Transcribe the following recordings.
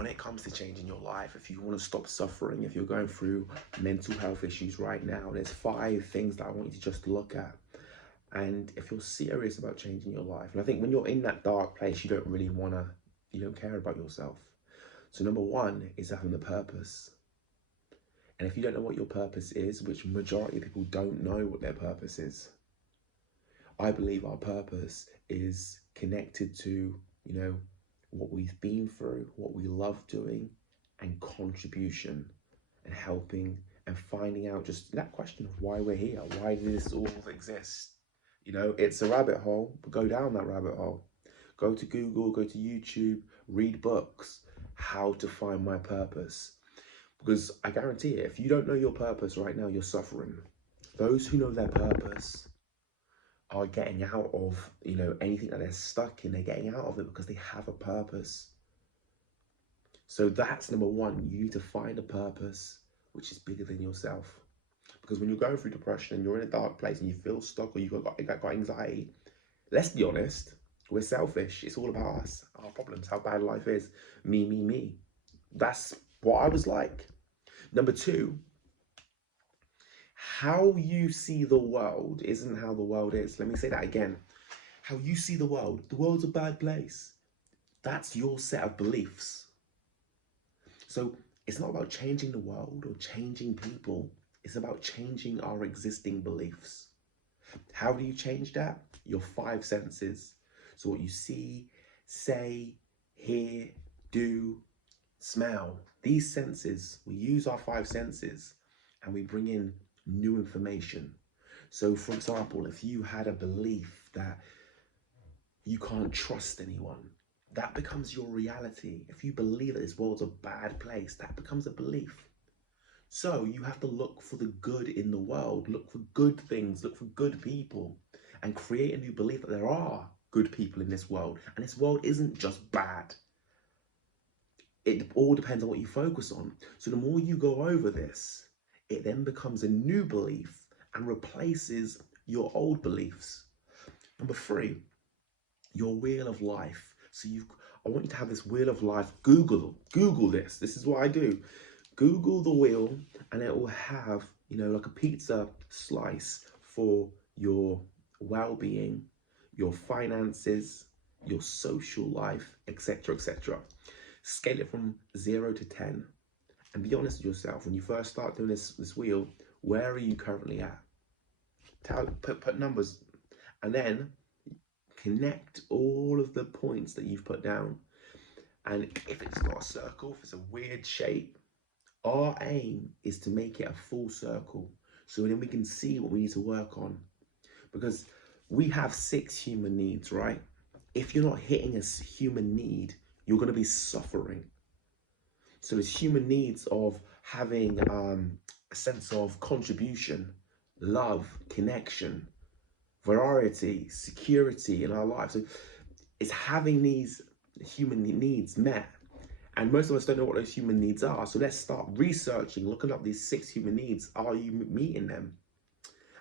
when it comes to changing your life, if you want to stop suffering, if you're going through mental health issues right now, there's 5 things that I want you to just look at. And if you're serious about changing your life, and I think when you're in that dark place, you don't care about yourself. So number 1 is having a purpose. And if you don't know what your purpose is, which majority of people don't know what their purpose is, I believe our purpose is connected to, what we've been through, what we love doing, and contribution, and helping, and finding out just that question of why we're here. Why does this all exist? It's a rabbit hole, but go down that rabbit hole. Go to Google, go to YouTube, read books, how to find my purpose. Because I guarantee it, if you don't know your purpose right now, you're suffering. Those who know their purpose are getting out of, anything that they're stuck in. They're getting out of it because they have a purpose. So that's number 1. You need to find a purpose which is bigger than yourself. Because when you're going through depression and you're in a dark place and you feel stuck or you've got anxiety, let's be honest, we're selfish. It's all about us, our problems, how bad life is. Me, me, me. That's what I was like. Number 2, how you see the world isn't how the world is. Let me say that again. How you see the world's a bad place. That's your set of beliefs. So it's not about changing the world or changing people. It's about changing our existing beliefs. How do you change that? Your 5 senses. So what you see, say, hear, do, smell. These senses, we use our 5 senses and we bring in new information. So for example, if you had a belief that you can't trust anyone, that becomes your reality. If you believe that this world's a bad place, that becomes a belief. So you have to look for the good in the world, look for good things, look for good people, and create a new belief that there are good people in this world. And this world isn't just bad. It all depends on what you focus on. So the more you go over this, it then becomes a new belief and replaces your old beliefs. Number 3, your wheel of life. So I want you to have this wheel of life. Google this. This is what I do. Google the wheel and it will have, like a pizza slice for your well-being, your finances, your social life, etc., etc. Scale it from 0 to 10 and be honest with yourself. When you first start doing this wheel, where are you currently at? Put numbers, and then connect all of the points that you've put down. And if it's not a circle, if it's a weird shape, our aim is to make it a full circle, so then we can see what we need to work on. Because we have 6 human needs, right? If you're not hitting a human need, you're going to be suffering. So there's human needs of having a sense of contribution, love, connection, variety, security in our lives. So it's having these human needs met. And most of us don't know what those human needs are. So let's start researching, looking up these 6 human needs. Are you meeting them?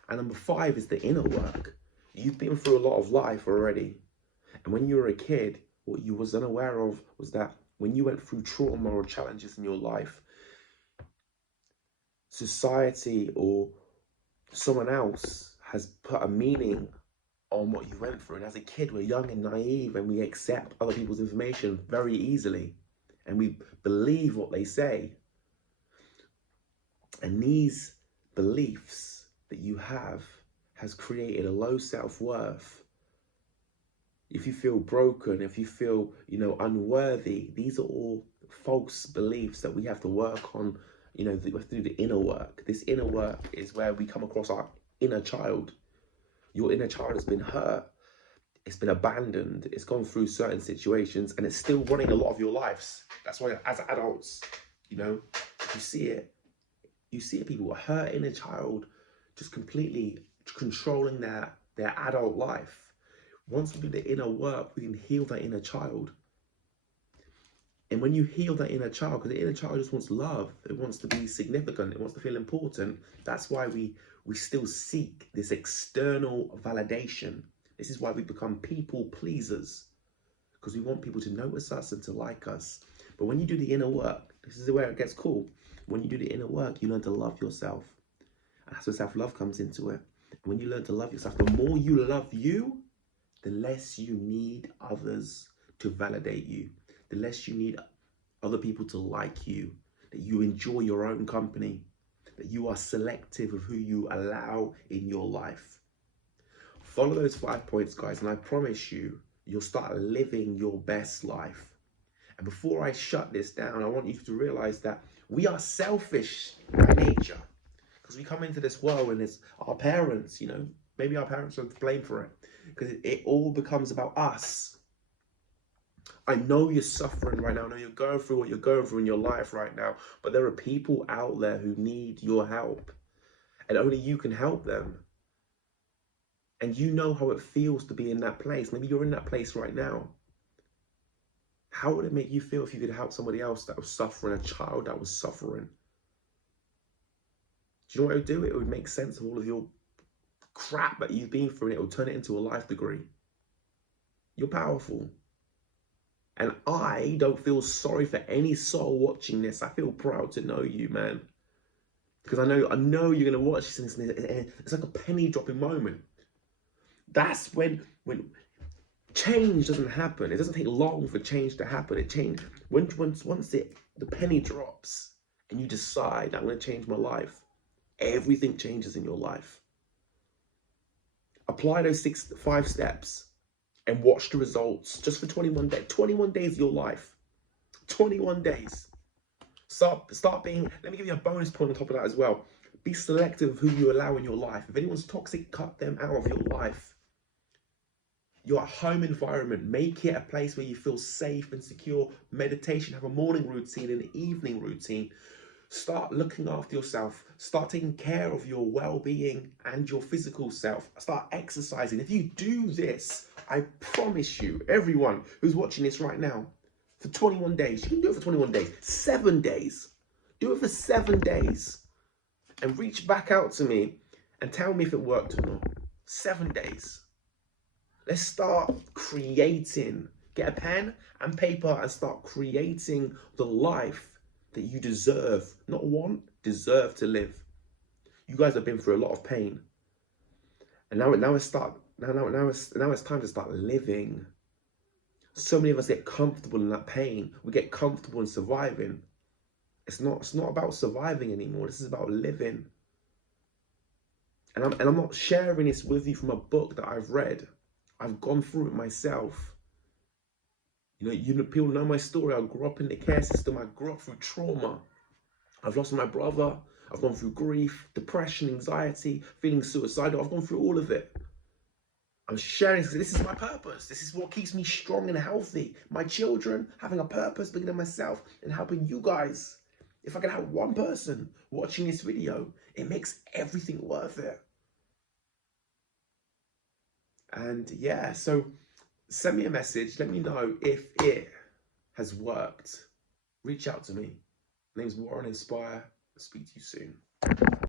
And number 5 is the inner work. You've been through a lot of life already. And when you were a kid, what you was unaware of was that when you went through trauma or challenges in your life, society or someone else has put a meaning on what you went through. And as a kid, we're young and naive and we accept other people's information very easily. And we believe what they say. And these beliefs that you have has created a low self-worth. If you feel broken, if you feel, unworthy, these are all false beliefs that we have to work on. We have to do the inner work. This inner work is where we come across our inner child. Your inner child has been hurt. It's been abandoned. It's gone through certain situations and it's still running a lot of your lives. That's why as adults, you see it. You see people with a hurt inner child just completely controlling their adult life. Once we do the inner work, we can heal that inner child. And when you heal that inner child, because the inner child just wants love, it wants to be significant, it wants to feel important. That's why we still seek this external validation. This is why we become people pleasers, because we want people to notice us and to like us. But when you do the inner work, this is where it gets cool. When you do the inner work, you learn to love yourself. And that's where self-love comes into it. And when you learn to love yourself, the more you love you, the less you need others to validate you. The less you need other people to like you. That you enjoy your own company. That you are selective of who you allow in your life. Follow those 5 points, guys, and I promise you, you'll start living your best life. And before I shut this down, I want you to realize that we are selfish by nature. Because we come into this world and it's our parents, maybe our parents are to blame for it. Because it all becomes about us. I know you're suffering right now. I know you're going through what you're going through in your life right now. But there are people out there who need your help. And only you can help them. And you know how it feels to be in that place. Maybe you're in that place right now. How would it make you feel if you could help somebody else that was suffering, a child that was suffering? Do you know what it would do? It would make sense of all of your crap that you've been through, and it would turn it into a life degree. You're powerful. And I don't feel sorry for any soul watching this. I feel proud to know you, man. Because I know you're going to watch this, and it's like a penny dropping moment. That's when change doesn't happen. It doesn't take long for change to happen. It changes once the penny drops and you decide, I'm going to change my life. Everything changes in your life. Apply those 5 steps and watch the results just for 21 days. 21 days of your life. 21 days. Start being, let me give you a bonus point on top of that as well. Be selective of who you allow in your life. If anyone's toxic, cut them out of your life. Your home environment, make it a place where you feel safe and secure. Meditation, have a morning routine and an evening routine. Start looking after yourself. Start taking care of your well-being and your physical self. Start exercising. If you do this, I promise you, everyone who's watching this right now, for 21 days, you can do it for 21 days, 7 days. Do it for 7 days and reach back out to me and tell me if it worked or not. 7 days. Let's start creating. Get a pen and paper and start creating the life that you deserve, not want, deserve to live. You guys have been through a lot of pain, and now it's time to start living. So many of us get comfortable in that pain. We get comfortable in surviving. It's not about surviving anymore. This is about living. And I'm not sharing this with you from a book that I've read. I've gone through it myself. People know my story. I grew up in the care system. I grew up through trauma. I've lost my brother. I've gone through grief, depression, anxiety, feeling suicidal. I've gone through all of it. I'm sharing this. This is my purpose. This is what keeps me strong and healthy. My children, having a purpose, bigger than myself, and helping you guys. If I can help one person watching this video, it makes everything worth it. And yeah, so send me a message. Let me know if it has worked. Reach out to me. My name's Warren Inspire. I'll speak to you soon.